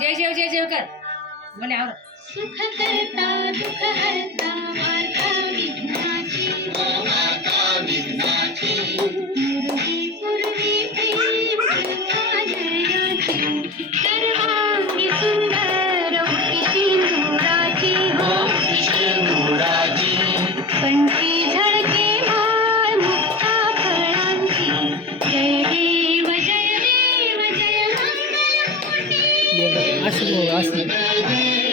जय जय जय जय कर म्हणे आवर सुख करता दुःख हरता वार्ता विघ्नाची मुरुडी पूर्वी प्रेम कथा जयाची सर्वांगी सुंदर होती सिंदुराची कंठी झळके माळ मुक्ता फळांची जय देव जय देव जय मंगल कोटी असं